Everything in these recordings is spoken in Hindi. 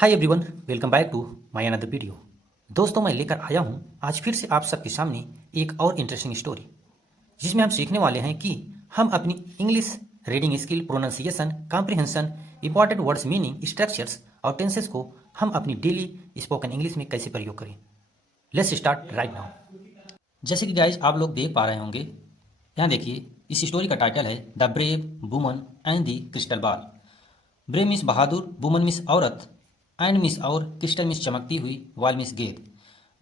Hi everyone, welcome back to my another video. दोस्तों, मैं लेकर आया हूं आज फिर से आप सबके सामने एक और इंटरेस्टिंग स्टोरी, जिसमें हम सीखने वाले हैं कि हम अपनी English reading skill, pronunciation, comprehension, important words meaning, structures और टेंसेस को हम अपनी डेली स्पोकन इंग्लिश में कैसे प्रयोग करें। Let's start right now. जैसे कि गाइज आप लोग देख पा रहे होंगे, यहाँ देखिए, इस स्टोरी का टाइटल है the brave woman and the crystal ball. Brave means Bahadur, woman means औरत, एंड मीन्स और, क्रिस्टल मीन्स चमकती हुई, वॉल मीन्स गेंद।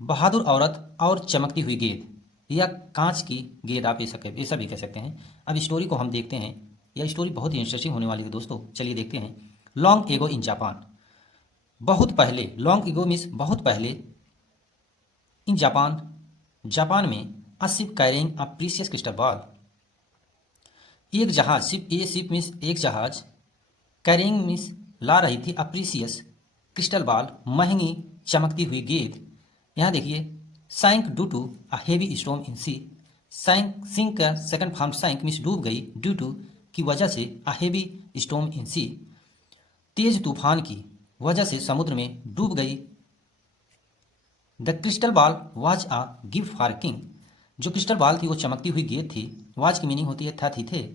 बहादुर औरत और चमकती हुई गेंद या कांच की गेंद, आप ऐसा भी कह सकते हैं। अब स्टोरी को हम देखते हैं। यह स्टोरी बहुत ही इंटरेस्टिंग होने वाली है दोस्तों, चलिए देखते हैं। लॉन्ग एगो इन जापान, बहुत पहले, लॉन्ग एगो मीन्स बहुत पहले, इन जापान, जापान में, a ship carrying a precious crystal ball, एक जहाज, शिप, ए शिप मीन्स एक जहाज, कैरिंग मीन्स ला रही थी, अप्रीसियस क्रिस्टल बॉल महंगी चमकती हुई गेंद। यहाँ देखिए, sank due to a heavy storm in sea, sank, sink का सेकंड फॉर्म सैंक मीन्स डूब गई, ड्यू टू की वजह से, अ हेवी स्टॉर्म इन सी तेज तूफान की वजह से समुद्र में डूब गई। The crystal ball was a gift for king, जो क्रिस्टल बॉल थी वो चमकती हुई गेंद थी। वाज की मीनिंग होती है था, थी, थे।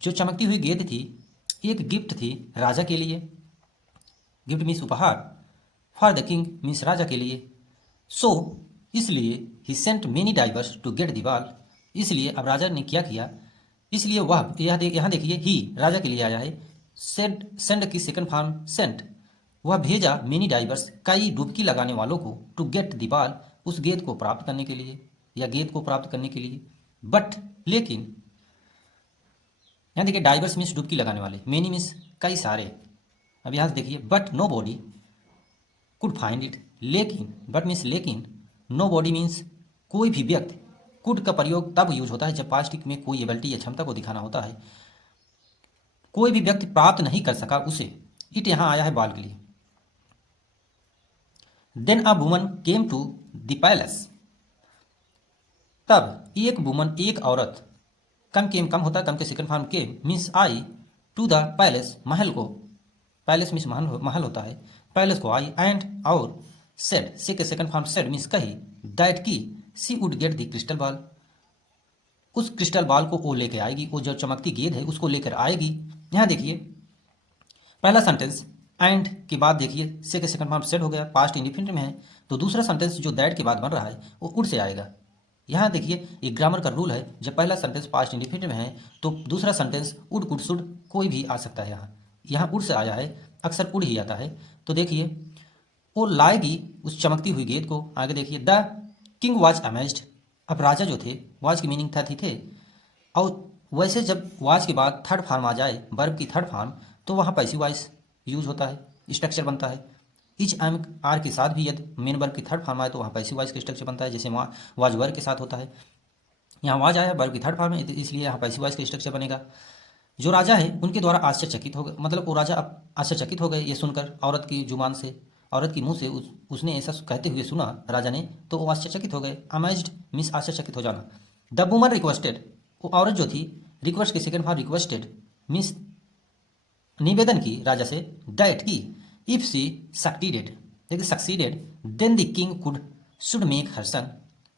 जो चमकती हुई गेंद थी एक गिफ्ट थी राजा के लिए, गिफ्ट मीन्स उपहार, फॉर द किंग मीन्स राजा के लिए। सो इसलिए he sent many divers to get the ball, इसलिए अब राजा ने क्या किया, इसलिए वह, यहाँ देखिए, ही राजा के लिए आया है। सेंड, सेंड की सेकंड फॉर्म सेंट, वह भेजा मेनी डाइवर्स कई डुबकी लगाने वालों को, टू गेट द बॉल उस गेंद को प्राप्त करने के लिए या गेंद को प्राप्त करने के लिए। बट लेकिन, यहाँ देखिए, डाइवर्स मीन्स डुबकी लगाने वाले, मेनी मीन्स कई सारे। अब यहाँ से देखिए, but nobody could find it, लेकिन, बट मीन्स लेकिन, नो बॉडी मीन्स कोई भी व्यक्ति, कुड का प्रयोग तब यूज होता है जब पास्ट में कोई एबिलिटी या क्षमता को दिखाना होता है। कोई भी व्यक्ति प्राप्त नहीं कर सका उसे, इट यहाँ आया है बाल के लिए। Then a woman came to the palace, तब एक वुमन, एक औरत, कम केम, कम होता है, कम के सेकंड फॉर्म केम मीन्स आई, टू द पैलेस महल को, पैलेस मीन्स महल, महल होता है, पैलेस को आई, एंड और, सेड, से के सेकंड फॉर्म सेड मीन्स कही, दैट की she would get the crystal ball, उस क्रिस्टल बॉल को वो लेकर आएगी, वो जो चमकती गेंद है उसको लेकर आएगी। यहाँ देखिए, पहला सेंटेंस एंड के बाद देखिए, से के सेकंड फॉर्म सेड हो गया, पास्ट इंडिफिनिट में है, तो दूसरा सेंटेंस जो दैट के बाद बन रहा है वो उड से आएगा। यहाँ देखिए, एक ग्रामर का रूल है, जब पहला सेंटेंस पास्ट इंडिफिनिट में है तो दूसरा सेंटेंस उड, कुड, शुड कोई भी आ सकता है। यहाँ उड से आया है, अक्सर उड ही आता है। तो देखिए, वो लाएगी उस चमकती हुई गेंद को। आगे देखिए, द किंग वाज अमेज्ड, अब राजा जो थे, वाज की मीनिंग था, थी, थे। और वैसे जब वाज के बाद थर्ड फॉर्म आ जाए, वर्ब की थर्ड फॉर्म, तो वहाँ पैसिव वॉइस यूज होता है, स्ट्रक्चर बनता है। इच, एम, आर के साथ भी यदि मेन वर्ब की थर्ड फॉर्म आए तो वहाँ पैसिव वॉइस का स्ट्रक्चर बनता है, जैसे वहाँ वाज वर्ब के साथ होता है। यहाँ वाज आया, वर्ब की थर्ड फॉर्म है, इसलिए यहाँ पैसिव वॉइस का स्ट्रक्चर बनेगा। जो राजा है उनके द्वारा आश्चर्यचकित हो गए, मतलब वो राजा आश्चर्यचकित हो गए ये सुनकर, औरत की जुबान से, औरत की मुंह से उसने ऐसा कहते हुए सुना राजा ने, तो वो आश्चर्यचकित हो गए। अमेज्ड मीन्स आश्चर्यचकित हो जाना। द वुमन रिक्वेस्टेड, वो औरत जो थी, रिक्वेस्ट के सेकंड फॉर्म रिक्वेस्टेड मीन्स निवेदन की राजा से, दैट की इफ सी सक्सीडेड, देखिए succeeded, then the king could should make her son.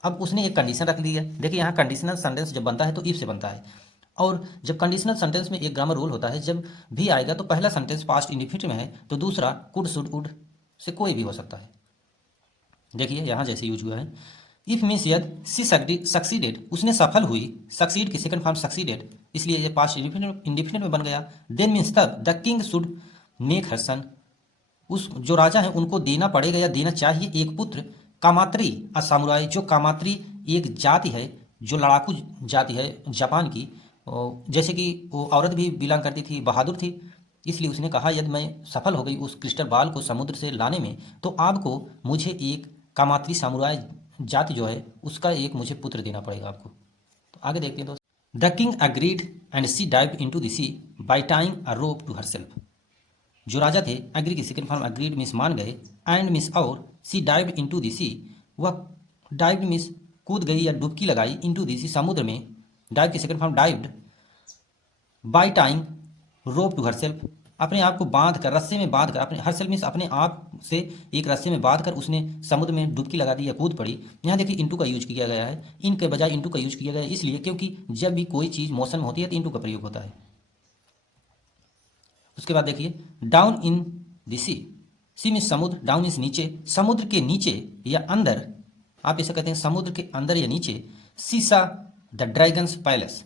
अब उसने एक कंडीशन रख ली है। देखिए, यहाँ कंडीशनल सेंटेंस जब बनता है तो इफ से बनता है, और जब कंडीशनल सेंटेंस में एक ग्रामर रूल होता है, जब भी आएगा तो पहला सेंटेंस पास्ट इंडिफिनिट में है तो दूसरा कुड, शुड, वुड से कोई भी हो सकता है। देखिए यहाँ जैसे यूज हुआ है, इफ मीन्स यद, सी सक्सीडेड, उसने सफल हुई, सक्सीड की सेकंड फॉर्म सक्सीडेड, इसलिए ये पास्ट इंडिफिनिट में बन गया। देन मीन्स तब, the king should make her son, उस जो राजा है उनको देना पड़ेगा या देना चाहिए एक पुत्र, कामात्री अ सामुराई, जो कामात्री एक जाति है, जो लड़ाकू जाति है जापान की, जैसे कि वो औरत भी बिलोंग करती थी, बहादुर थी, इसलिए उसने कहा यदि मैं सफल हो गई उस क्रिस्टल बॉल को समुद्र से लाने में, तो आपको मुझे एक कामात्री सामुराई जाति जो है उसका एक मुझे पुत्र देना पड़ेगा आपको। तो आगे देखते हैं दोस्त। The king agreed and she dive into the sea by tying a rope to herself, जो राजा थे, एग्री की सेकंड फॉर्म अग्रीड मिस मान गए, एंड मिस और, सी डाइव इनटू द सी, वह डाइव मिस कूद गई या डुबकी लगाई, इनटू द सी समुद्र में, डाइव की second form dived, by tying rope to herself, अपने आप को बांध कर, रस्से में बांध कर, अपने हर्सल मीन्स अपने आप से एक रस्से में बांध कर उसने समुद्र में डुबकी लगा दी या कूद पड़ी। यहाँ देखिए इनटू का यूज किया गया है, इन के बजाय इनटू का यूज किया गया है, इसलिए क्योंकि जब भी कोई चीज़ मोशन में होती है तो इनटू का प्रयोग होता है। उसके बाद देखिए down in the sea means समुद्र, डाउन मीन्स नीचे, समुद्र के नीचे या अंदर, आप ऐसा कहते हैं समुद्र के अंदर या नीचे। She saw the dragon's palace,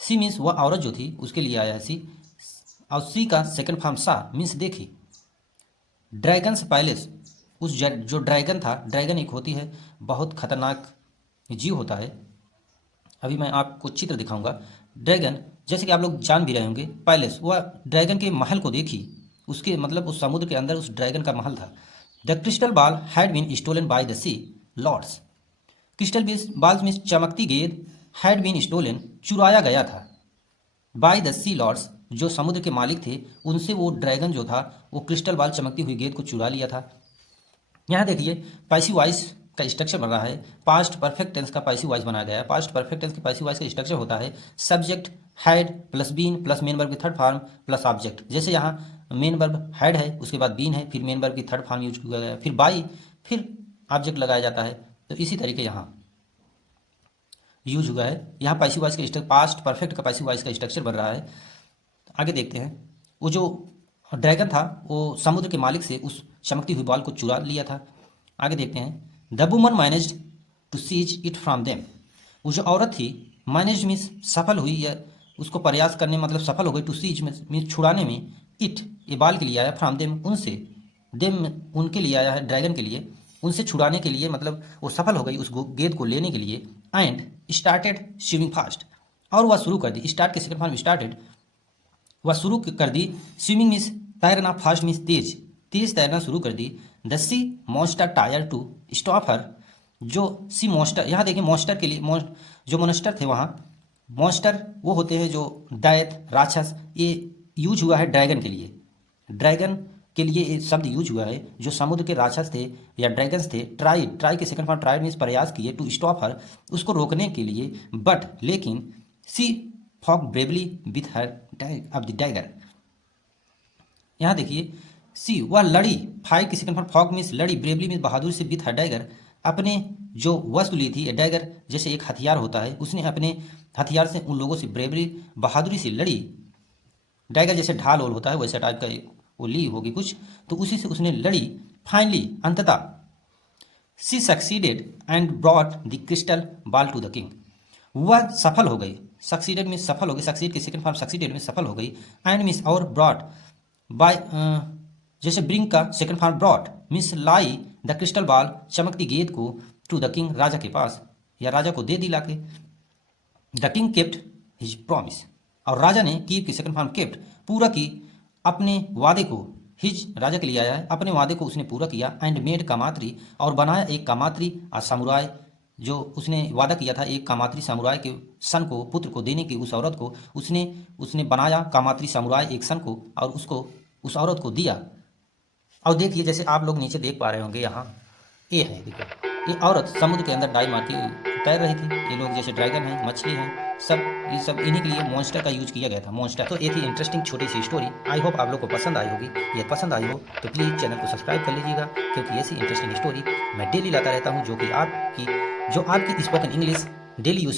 she means वह औरत जो थी उसके लिए आया है सी, और सी का सेकंड फॉर्म सा मीन्स देखी। ड्रैगन्स पैलेस, उस जो ड्रैगन था, ड्रैगन एक होती है बहुत खतरनाक जीव होता है। अभी मैं आपको चित्र दिखाऊंगा। ड्रैगन जैसे कि आप लोग जान भी रहे होंगे, पैलेस वह ड्रैगन के महल को देखी, उसके मतलब उस समुद्र के अंदर उस ड्रैगन का महल था। The crystal ball had been stolen by the sea lords, crystal balls में चमकती गेंद हैड बीन स्टोलन चुराया गया था, बाय द सी लॉर्ड्स जो समुद्र के मालिक थे उनसे वो ड्रैगन जो था वो क्रिस्टल बॉल चमकती हुई गेंद को चुरा लिया था। यहाँ देखिए पैसिव वॉइस का स्ट्रक्चर बन रहा है, पास्ट परफेक्ट टेंस का पैसिव वॉइस बनाया गया है। पास्ट परफेक्ट टेंस के पैसिव वॉइस का स्ट्रक्चर होता है subject had plus been plus main verb की थर्ड फॉर्म प्लस ऑब्जेक्ट। जैसे यहाँ मेन वर्ब हैड है, उसके बाद बीन है, फिर मेन वर्ब की थर्ड फॉर्म यूज किया गया है, फिर बाई, फिर ऑब्जेक्ट लगाया जाता है। तो इसी तरीके यहाँ यूज हुआ है। यहाँ पैसिव वॉइस का स्ट्रक्चर, पास्ट परफेक्ट का पैसिव वॉइस का स्ट्रक्चर बन रहा है। आगे देखते हैं। वो जो ड्रैगन था वो समुद्र के मालिक से उस चमकती हुई बॉल को चुरा लिया था। आगे देखते हैं। The woman managed to seize it from them, वो जो औरत थी, मैनेज मीन्स सफल हुई या उसको प्रयास करने मतलब सफल हो गई, टू सीज मीन्स छुड़ाने में, इट ये बाल के लिए आया, फ्रॉम देम उनसे, देम उनके लिए आया है, ड्रैगन के लिए, उनसे छुड़ाने के लिए मतलब वो सफल हो गई उस गेंद को लेने के लिए। एंड स्टार्टेड स्विमिंग फास्ट, और वह शुरू कर दी, स्टार्ट के सेकंड फॉर्म स्टार्टेड, वह शुरू कर दी। स्विमिंग मीन्स तैरना, फास्ट मीन्स तेज, तेज तैरना शुरू कर दी। The sea monster tried to stop her, जो सी मॉन्स्टर, यहाँ देखिए मॉन्स्टर के लिए जो मॉन्स्टर थे वहाँ, मॉन्स्टर वो होते हैं जो दैत राक्षस, ये यूज हुआ है ड्रैगन के लिए। ड्रैगन के लिए ये शब्द यूज हुआ है, जो समुद्र के राक्षस थे या ड्रैगन्स थे। ट्राई के सेकंड फॉर्म ट्राइड मीन्स प्रयास किए, टू स्टॉप हर उसको रोकने के लिए, बट लेकिन she fought bravely with her of the dagger. यहाँ देखिए सी वह लड़ी, फाइव की सेकंड फॉर्म फॉग मीन्स लड़ी, ब्रेवली मीन्स बहादुरी से, विथ हर डैगर अपने जो वस्तु ली थी। डैगर जैसे एक हथियार होता है, उसने अपने हथियार से उन लोगों से ब्रेवरी बहादुरी से लड़ी। डैगर जैसे ढाल ओल होता है वैसा टाइप का वो ली होगी कुछ, तो उसी से उसने लड़ी। फाइनली अंततः she succeeded and brought the crystal ball to the king, वह सफल हो गई। सक्सीडेड में सफल हो गई, सक्सीड की सेकंड फॉर्म सक्सीडेड में सफल हो गई। एंड मीन्स और, ब्रॉट बाय जैसे ब्रिंग का second form brought means lie the crystal ball चमकती गेंद को, टू द किंग राजा के पास, या राजा को दे दी लाके। The king kept his promise, और राजा ने कीप की सेकंड फॉर्म केप्ट पूरा की अपने वादे को, हिज राजा के लिए आया है, अपने वादे को उसने पूरा किया। एंड मेड कामात्री, और बनाया एक कामात्री समुराय, जो उसने वादा किया था एक कामात्री समुराय के सन को, पुत्र को देने की उस औरत को, उसने बनाया कामात्री समुराय एक सन को और उसको उस औरत को दिया। और देखिए जैसे आप लोग नीचे देख पा रहे होंगे यहाँ ये है, देखो ये औरत समुद्र के अंदर डाई मार के तैर रही थी। ये लोग जैसे ड्रैगन है, मछली है, ये सब इन्हीं के लिए मॉन्स्टर का यूज किया गया था, मॉन्स्टर। तो ये थी इंटरेस्टिंग छोटी सी स्टोरी। आई होप आप लोग को पसंद आई होगी। ये पसंद आई हो तो प्लीज़ चैनल को सब्सक्राइब कर लीजिएगा, क्योंकि ऐसी इंटरेस्टिंग स्टोरी मैं डेली लाता रहता हूँ, जो आपकी स्पोकन इंग्लिश डेली यूज